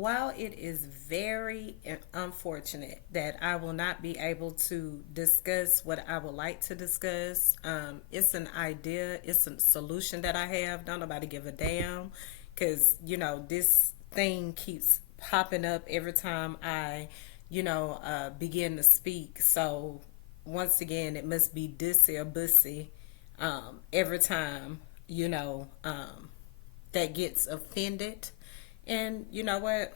while it is very unfortunate that I will not be able to discuss what I would like to discuss, it's an idea, it's a solution that I have. Don't nobody give a damn because, this thing keeps popping up every time I, begin to speak. So, once again, it must be dissy or bussy every time, that gets offended. And you know what?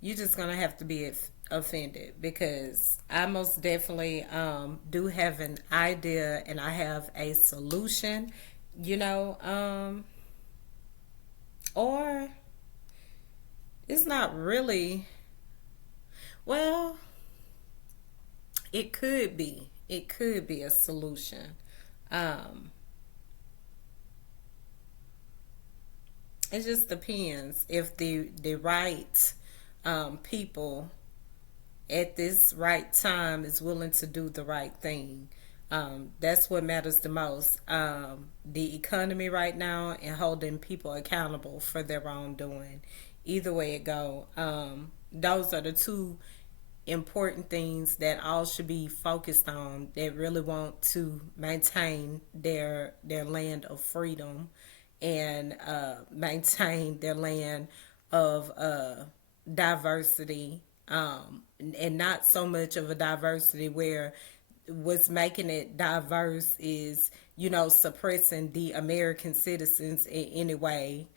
You're just gonna have to be offended because I most definitely do have an idea and I have a solution, you know, or it's not really, well, it could be. It could be a solution. Um, it just depends if the right people at this right time is willing to do the right thing. That's what matters the most. The economy right now and holding people accountable for their wrongdoing. Either way it go, those are the two important things that all should be focused on that really want to maintain their land of freedom and maintain their land of diversity, and not so much of a diversity where what's making it diverse is, suppressing the American citizens in any way.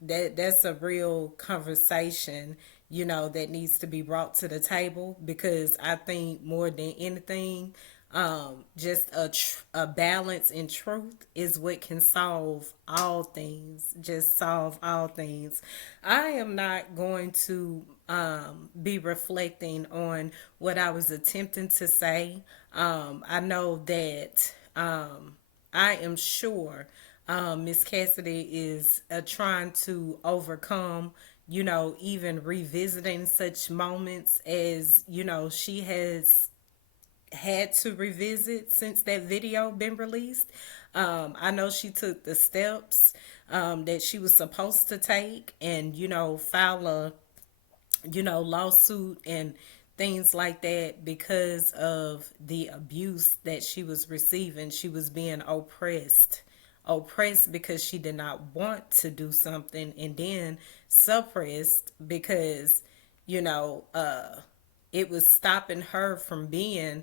That's a real conversation, that needs to be brought to the table because I think more than anything, just a balance in truth is what can solve all things. Just solve all things. I am not going to be reflecting on what I was attempting to say. I know that I am sure Miss Cassidy is trying to overcome, even revisiting such moments as, she has had to revisit since that video been released. I know she took the steps that she was supposed to take and, file a, lawsuit and things like that because of the abuse that she was receiving. She was being oppressed because she did not want to do something, and then suppressed because, you know, uh, it was stopping her from being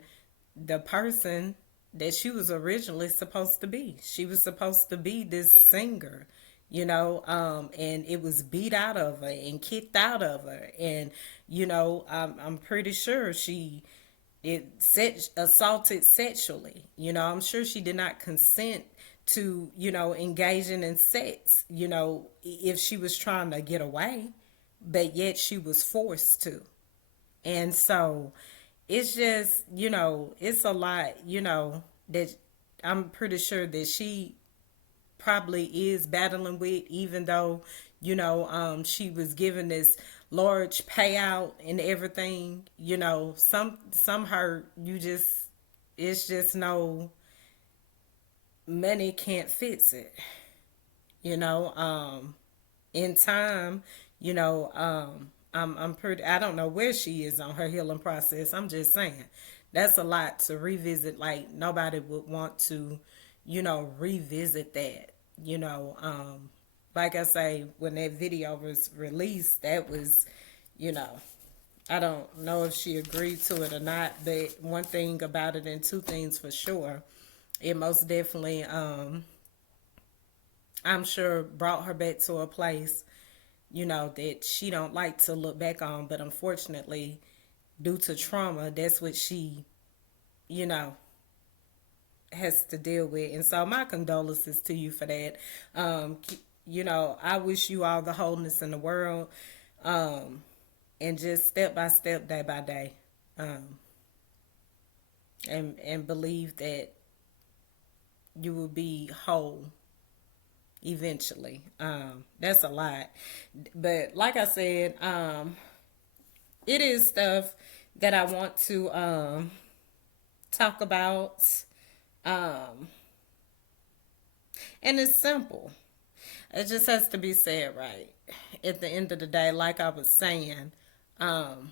the person that she was originally supposed to be. She was supposed to be this singer, and it was beat out of her and kicked out of her. And, I'm pretty sure assaulted sexually. I'm sure she did not consent to, engaging in sex, if she was trying to get away, but yet she was forced to. And so it's just, it's a lot, that I'm pretty sure that she probably is battling with, even though, she was given this large payout and everything, some hurt, it's just no, money can't fix it, you know, in time, I'm pretty, I don't know where she is on her healing process. I'm just saying that's a lot to revisit. Like nobody would want to, revisit that, you know. Like I say, when that video was released, that was, you know, I don't know if she agreed to it or not, but one thing about it and two things for sure, it most definitely, I'm sure brought her back to a place, that she don't like to look back on. But unfortunately, due to trauma, that's what she, you know, has to deal with. And so my condolences to you for that. I wish you all the wholeness in the world. And just step by step, day by day. Um, and believe that you will be whole eventually. That's a lot. But like I said, it is stuff that I want to talk about. Um, and it's simple. It just has to be said right. At the end of the day, like I was saying, um,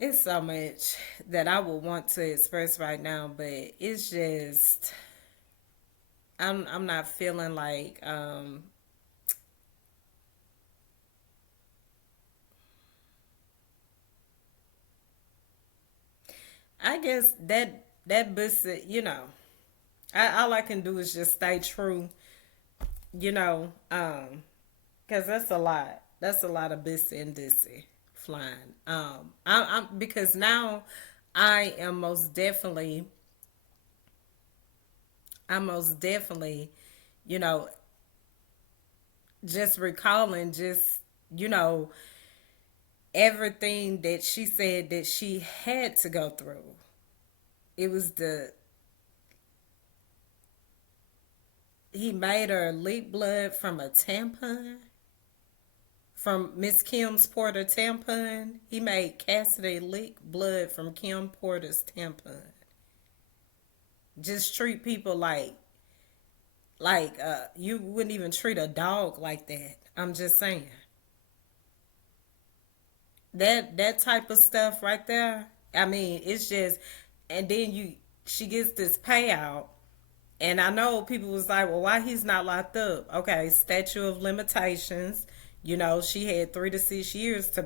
it's so much that I would want to express right now, but it's just I'm not feeling like I guess that bussy, all I can do is just stay true, you know, because that's a lot. That's a lot of bussy and dissy flying. I'm because now I am most definitely, I most definitely, you know, just recalling just, you know, everything that she said that she had to go through. It was he made her leak blood from a tampon, from Miss Kim's Porter tampon. He made Cassidy leak blood from Kim Porter's tampon. Just treat people like you wouldn't even treat a dog like that. I'm just saying. That type of stuff right there. I mean, it's just and then she gets this payout. And I know people was like, well, why he's not locked up? Okay, statute of limitations. She had 3 to 6 years to,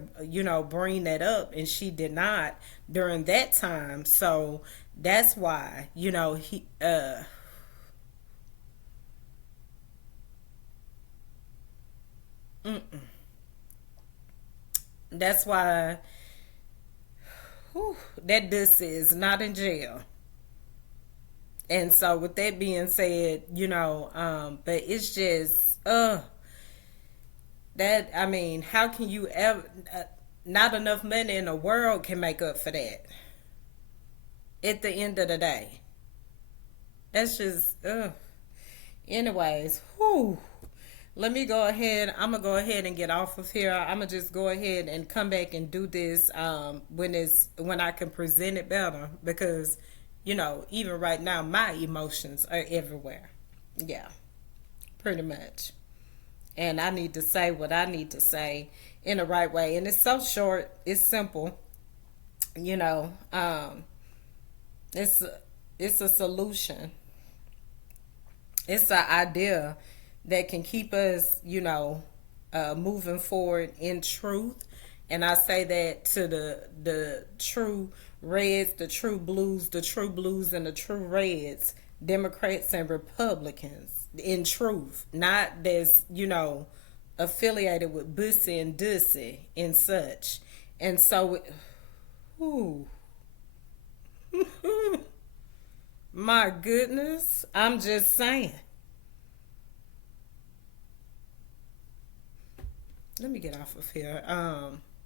bring that up, and she did not during that time. So that's why, that's why whew, that this is not in jail. And so with that being said, but it's just, that, I mean, how can you ever, not enough money in the world can make up for that at the end of the day. That's just, anyways, whew. Let me go ahead. I'm gonna go ahead and get off of here. I'm gonna just go ahead and come back and do this when I can present it better because even right now my emotions are everywhere. Yeah, pretty much. And I need to say what I need to say in the right way. And it's so short. It's simple. You know, um, it's it's a solution. It's an idea that can keep us, moving forward in truth. And I say that to the true reds, the true blues, and the true reds, Democrats and Republicans. In truth, not that's affiliated with Bussy and Dussy and such. And so, whew, my goodness, I'm just saying. Let me get off of here.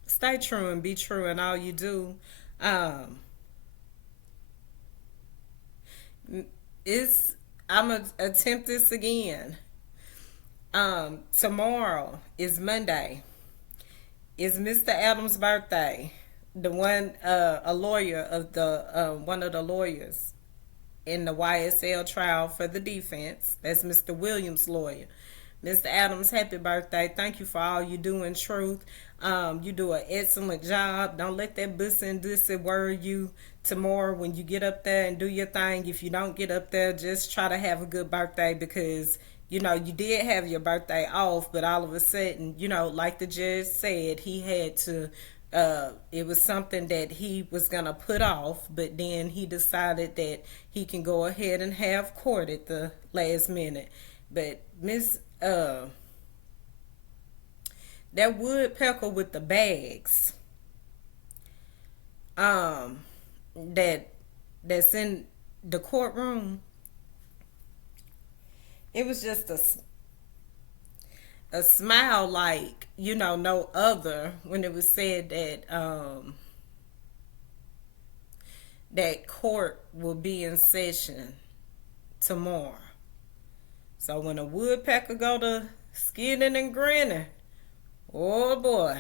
Stay true and be true in all you do. Um, it's I'm gonna attempt this again. Tomorrow is Monday. It's Mr. Adams' birthday. The one, a lawyer of the one of the lawyers in the YSL trial for the defense. That's Mr. Williams' lawyer. Mr. Adams, happy birthday. Thank you for all you do in truth. You do an excellent job. Don't let that bussy and dussy worry you tomorrow when you get up there and do your thing. If you don't get up there, just try to have a good birthday because, you did have your birthday off, but all of a sudden, like the judge said, he had to it was something that he was gonna put off, but then he decided that he can go ahead and have court at the last minute. But that woodpecker with the bags, um, that that's in the courtroom, it was just a smile like no other when it was said that that court will be in session tomorrow. So when a woodpecker go to skinning and grinning, oh boy,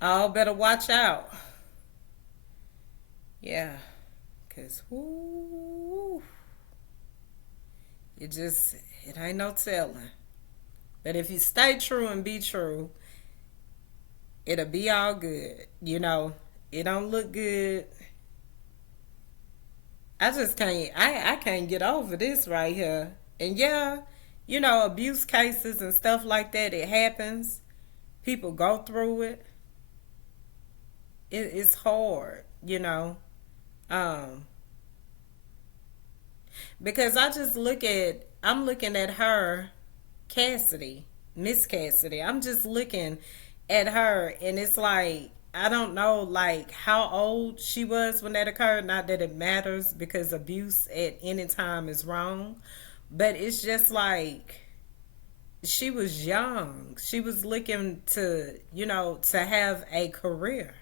All better watch out. Yeah, cause whoo, it just it ain't no telling. But if you stay true and be true, it'll be all good. It don't look good. I just can't. I can't get over this right here. And yeah, abuse cases and stuff like that. It happens. People go through it. It's hard. Um, because I'm looking at her, Cassidy, Miss Cassidy. I'm just looking at her, and it's like I don't know, like how old she was when that occurred. Not that it matters because abuse at any time is wrong, but it's just like she was young. She was looking to have a career.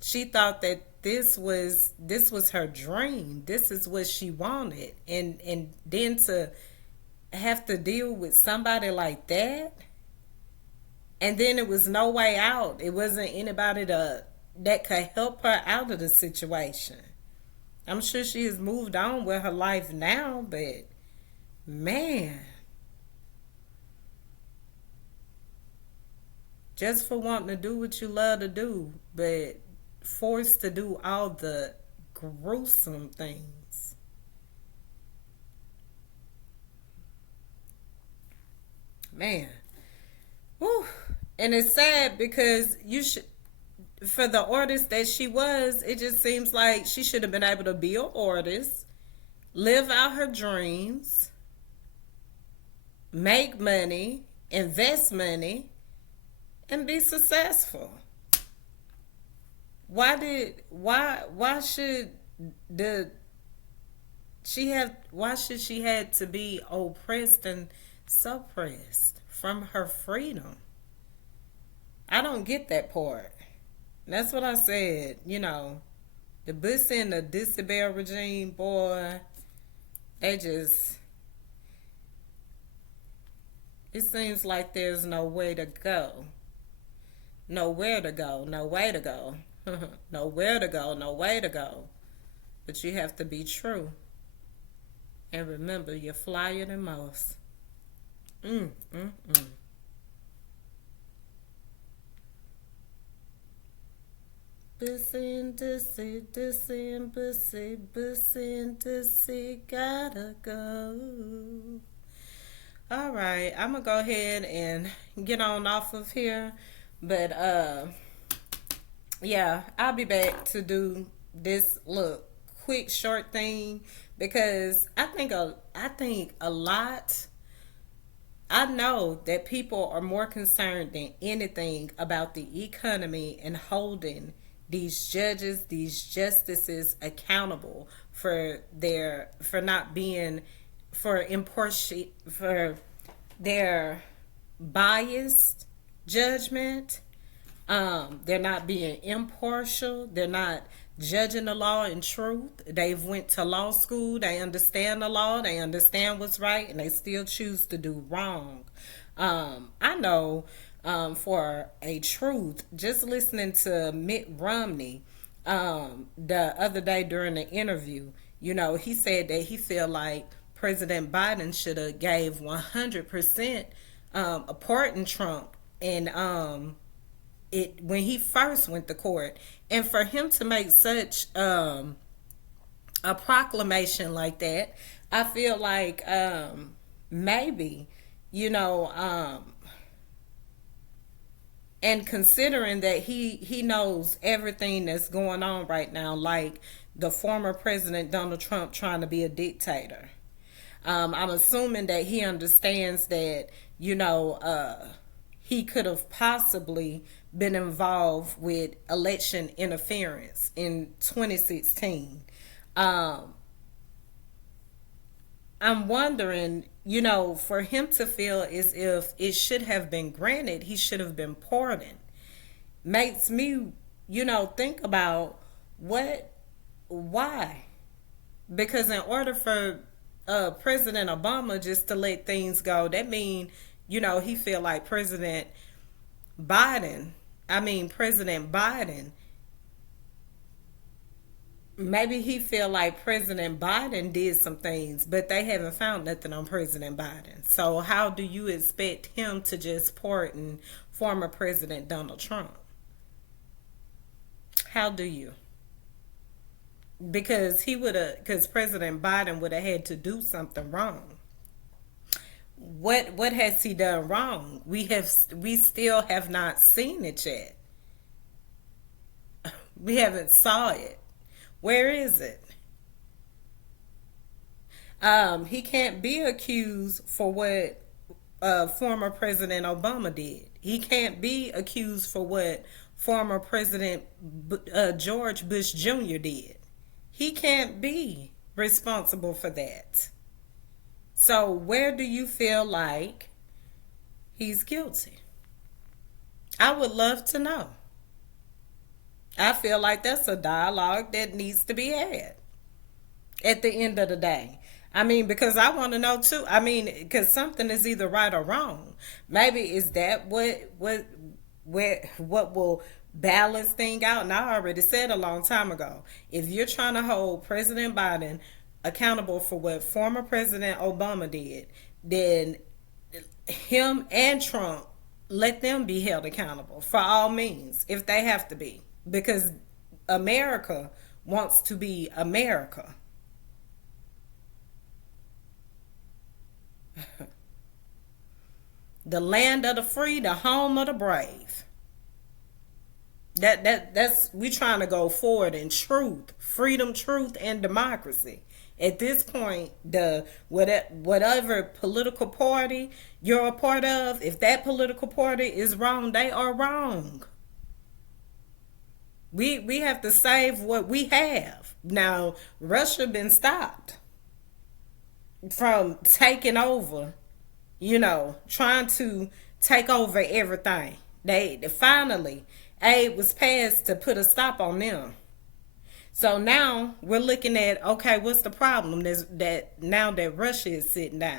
She thought that this was her dream. This is what she wanted, and then to have to deal with somebody like that, and then it was no way out. It wasn't anybody that could help her out of the situation. I'm sure she has moved on with her life now, but man, just for wanting to do what you love to do, but forced to do all the gruesome things. Man. Whew. And it's sad because for the artist that she was, it just seems like she should have been able to be an artist, live out her dreams, make money, invest money, and be successful. Why should the why should she had to be oppressed and suppressed from her freedom? I don't get that part. That's what I said. The Bush and the Disabel regime, boy, they just, it seems like there's no way to go. Nowhere to go, no way to go. Nowhere to go, no way to go. But you have to be true. And remember, you're flyer than most. Mm, mm, mm. Bussy, gotta go. All right, I'm gonna go ahead and get on off of here. But yeah, I'll be back to do this look quick short thing because I think a lot. I know that people are more concerned than anything about the economy and holding these judges, these justices accountable for not being for impartial for their biased judgment. They're not being impartial. They're not judging the law in truth. They've went to law school. They understand the law. They understand what's right, and they still choose to do wrong. I know for a truth, just listening to Mitt Romney the other day during the interview, he said that he feel like President Biden should have gave 100% a pardon Trump and it when he first went to court, and for him to make such a proclamation like that, I feel like maybe you know and considering that he knows everything that's going on right now, like the former president Donald Trump trying to be a dictator. I'm assuming that he understands that he could have possibly been involved with election interference in 2016. Um, I'm wondering, for him to feel as if it should have been granted, he should have been pardoned. Makes me, think about why? Because in order for President Obama just to let things go, that mean, he feel like President Biden, I mean President Biden, maybe he feel like President Biden did some things, but they haven't found nothing on President Biden. So how do you expect him to just pardon former President Donald Trump? How do you? Because he would have, because President Biden would have had to do something wrong. What has he done wrong? We still have not seen it yet. We haven't saw it. Where is it? He can't be accused for what former President Obama did. He can't be accused for what former President George Bush Jr. did. He can't be responsible for that. So where do you feel like he's guilty? I would love to know. I feel like that's a dialogue that needs to be had at the end of the day. I mean, because I want to know too. I mean, because something is either right or wrong. Maybe is that what will balance thing out? And I already said a long time ago, if you're trying to hold President Biden accountable for what former President Obama did, then him and Trump, let them be held accountable for all means if they have to be, because America wants to be America. The land of the free, the home of the brave. That's we trying to go forward in truth, freedom, truth, and democracy. At this point, the whatever political party you're a part of, if that political party is wrong, they are wrong. We have to save what we have. Now, Russia been stopped from taking over, trying to take over everything. They finally aid was passed to put a stop on them. So now we're looking at, okay, what's the problem? That now that Russia is sitting down,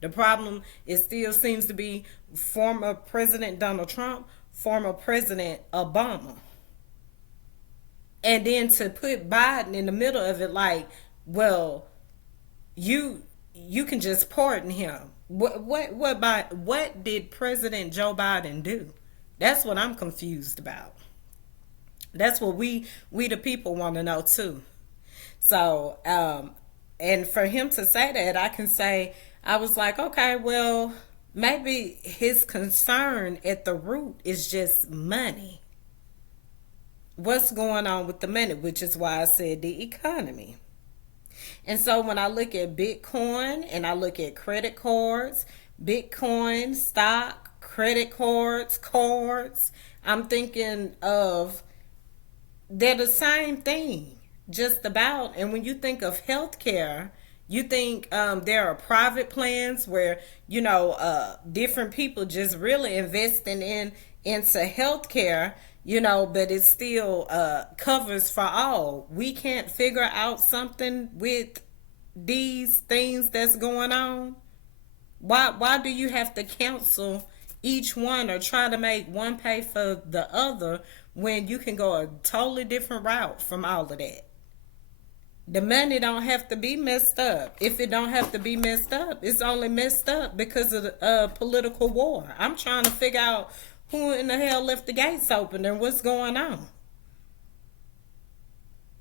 the problem it still seems to be former President Donald Trump, former President Obama. And then to put Biden in the middle of it, like, well, you can just pardon him. What did President Joe Biden do? That's what I'm confused about. That's what we the people want to know too. So, and for him to say that, I can say, I was like, okay, well, maybe his concern at the root is just money. What's going on with the money, which is why I said the economy. And so when I look at Bitcoin and I look at credit cards, Bitcoin, stock, credit cards, I'm thinking of, they're the same thing, just about. And when you think of healthcare, you think there are private plans where, different people just really investing into healthcare, but it still covers for all. We can't figure out something with these things that's going on. Why do you have to cancel each one or try to make one pay for the other when you can go a totally different route from all of that? The money don't have to be messed up. If it don't have to be messed up, it's only messed up because of the political war. I'm trying to figure out who in the hell left the gates open and what's going on.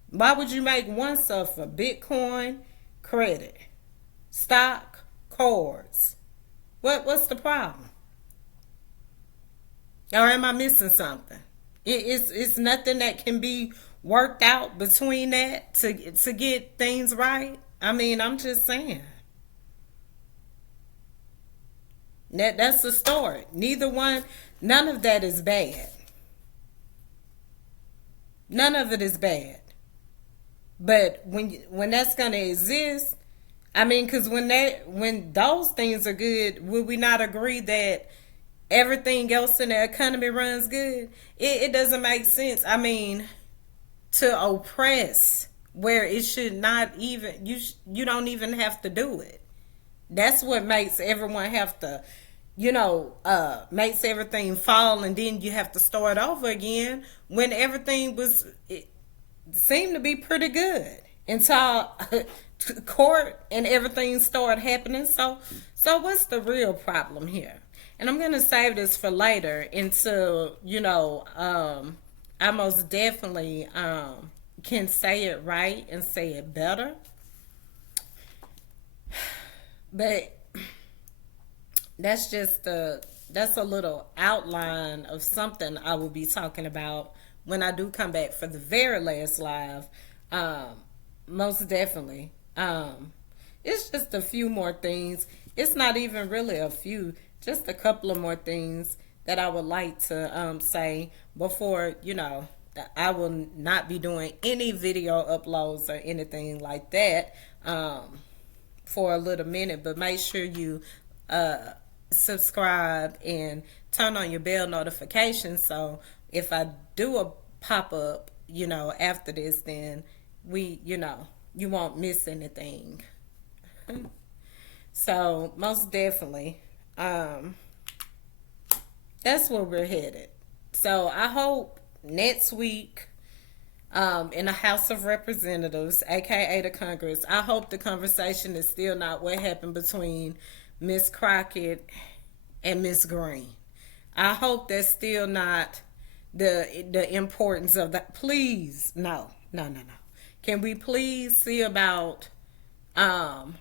Why would you make one suffer? Bitcoin, credit, stock, cards. What's the problem? Or am I missing something? It's nothing that can be worked out between that to get things right. I mean, I'm just saying. That's the story. None of that is bad. None of it is bad. But when that's gonna exist, I mean, because when those things are good, would we not agree that everything else in the economy runs good? It doesn't make sense. I mean, to oppress where it should not even, you don't even have to do it. That's what makes everyone have to makes everything fall, and then you have to start over again when everything it seemed to be pretty good until court and everything started happening. So what's the real problem here? And I'm gonna save this for later until I most definitely can say it right and say it better. But that's a little outline of something I will be talking about when I do come back for the very last live. Um, Most definitely. It's just a few more things. It's not even really a few, just a couple of more things that I would like to say before, I will not be doing any video uploads or anything like that. For a little minute, but make sure you uh, subscribe and turn on your bell notifications. So if I do a pop up, after this, then you won't miss anything. So most definitely, um, that's where we're headed. So I hope next week in the House of Representatives, aka the Congress. I hope the conversation is still not what happened between Miss Crockett and Miss Green. I hope that's still not the importance of that. Please, no, no, no, no. Can we please see about um,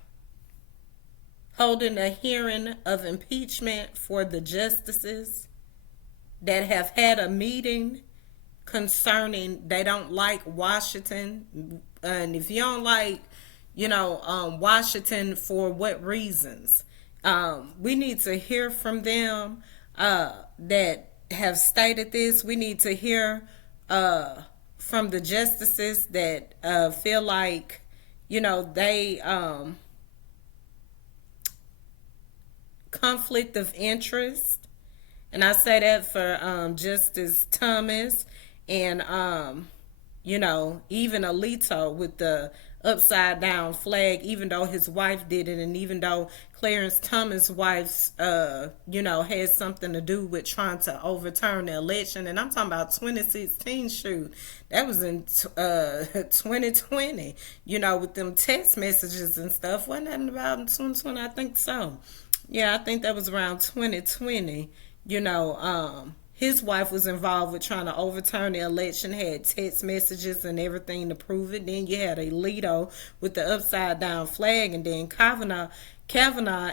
holding a hearing of impeachment for the justices that have had a meeting concerning they don't like Washington, and if you don't like, Washington, for what reasons? We need to hear from them that have stated this. We need to hear from the justices that feel like, they conflict of interest, and I say that for Justice Thomas and even Alito with the upside down flag, even though his wife did it, and even though Clarence Thomas' wife's had something to do with trying to overturn the election. And I'm talking about 2016, shoot, that was in 2020, with them text messages and stuff. Wasn't that about in 2020? I think so. Yeah, I think that was around 2020. His wife was involved with trying to overturn the election, had text messages and everything to prove it. Then you had Alito with the upside down flag, and then Kavanaugh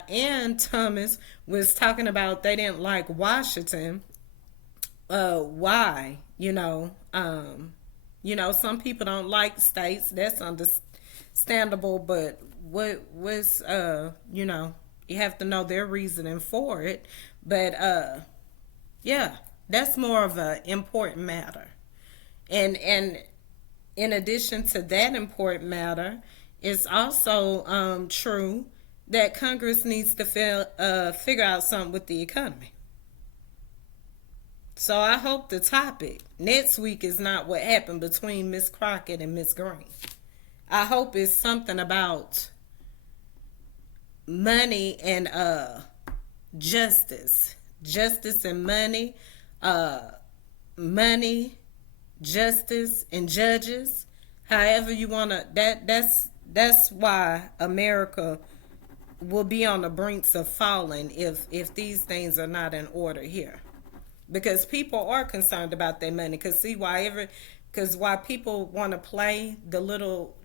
and Thomas was talking about they didn't like Washington. Why? Some people don't like states. That's understandable, but what was you have to know their reasoning for it. But yeah, that's more of an important matter. And in addition to that important matter, it's also true that Congress needs to figure out something with the economy. So I hope the topic next week is not what happened between Miss Crockett and Miss Green. I hope it's something about money and justice and money, money, justice and judges. However you want to, that's why America will be on the brinks of falling if these things are not in order here, because people are concerned about their money. Because why people want to play the little,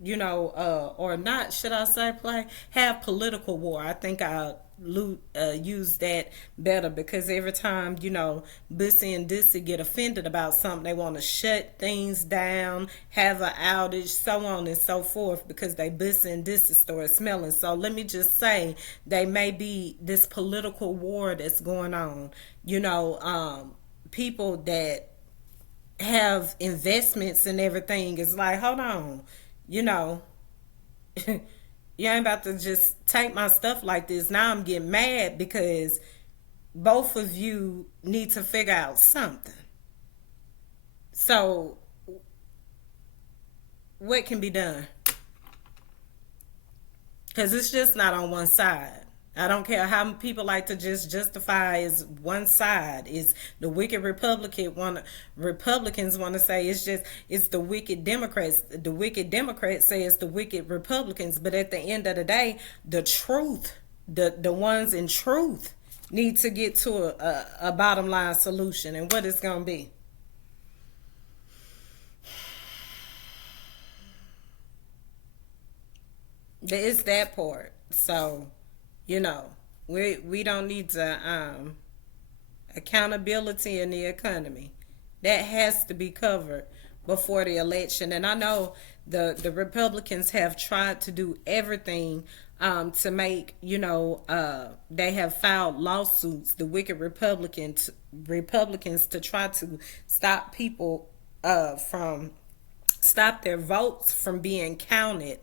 or not, should I say play, have political war. I think I'll use that better, because every time, Bussy and Dissy get offended about something, they want to shut things down, have an outage, so on and so forth, because they Bussy and Dissy start smelling. So let me just say, they may be this political war that's going on. People that have investments and everything is like, hold on, you ain't about to just take my stuff like this. Now I'm getting mad because both of you need to figure out something. So what can be done? Because it's just not on one side. I don't care how people like to just justify as one side. Is the wicked Republicans want to say it's the wicked Democrats. The wicked Democrats say it's the wicked Republicans. But at the end of the day, the truth, the ones in truth, need to get to a bottom line solution, and what it's gonna be. It's that part. So, you know, we don't need to accountability in the economy. That has to be covered before the election. And I know the Republicans have tried to do everything to make, they have filed lawsuits, the wicked Republicans to try to stop people from stop their votes from being counted,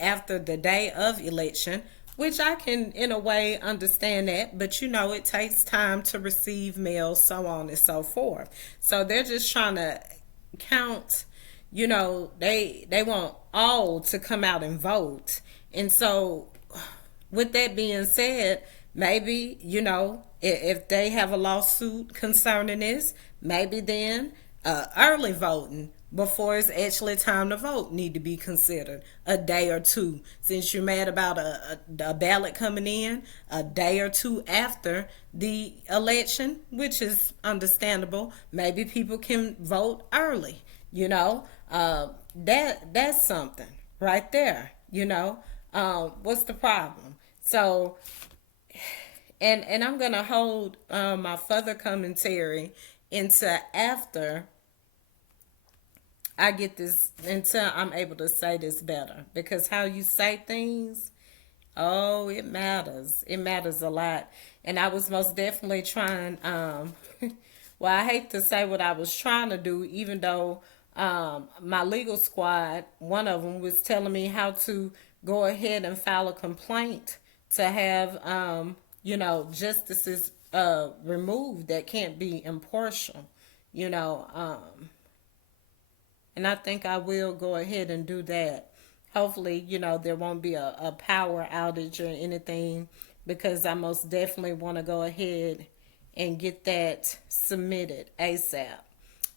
after the day of election, which I can, in a way, understand that. But, it takes time to receive mail, so on and so forth. So they're just trying to count, they want all to come out and vote. And so, with that being said, maybe, if they have a lawsuit concerning this, maybe then early voting before it's actually time to vote need to be considered a day or two. Since you're mad about a ballot coming in a day or two after the election, which is understandable, maybe people can vote early. That's something right there. What's the problem? So, and I'm gonna hold my further commentary into after I get this, until I'm able to say this better, because how you say things, oh, it matters. It matters a lot. And I was most definitely trying, well, I hate to say what I was trying to do, even though my legal squad, one of them was telling me how to go ahead and file a complaint to have, justices removed that can't be impartial, you know. And I think I will go ahead and do that. Hopefully, there won't be a power outage or anything, because I most definitely want to go ahead and get that submitted ASAP.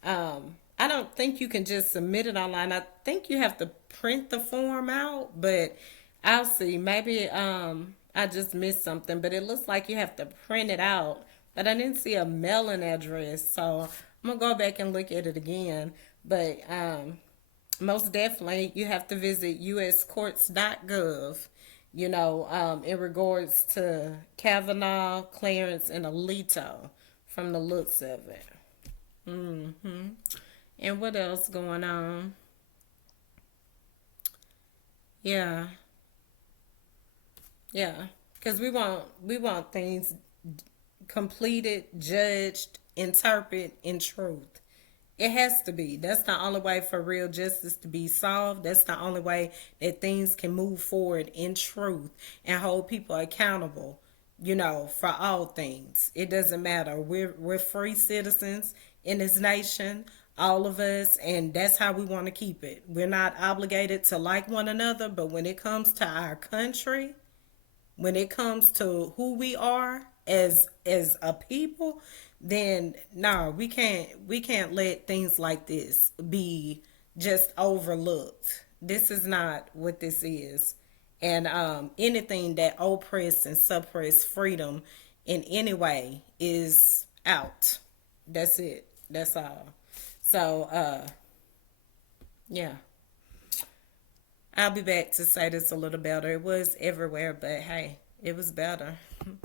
I don't think you can just submit it online. I think you have to print the form out, but I'll see. Maybe I just missed something, but it looks like you have to print it out. But I didn't see a mailing address, so I'm gonna go back and look at it again. But most definitely, you have to visit uscourts.gov, in regards to Kavanaugh, Clarence, and Alito, from the looks of it. And what else going on? Yeah, yeah, because we want things completed, judged, interpreted in truth. It has to be. That's the only way for real justice to be solved. That's the only way that things can move forward in truth and hold people accountable, for all things. It doesn't matter. We're free citizens in this nation, all of us, and that's how we want to keep it. We're not obligated to like one another, but when it comes to our country, when it comes to who we are as a people, then no, we can't let things like this be just overlooked. This is not what this is. And anything that oppress and suppress freedom in any way is out. That's it. That's all. So yeah, I'll be back to say this a little better. It was everywhere, but hey, it was better.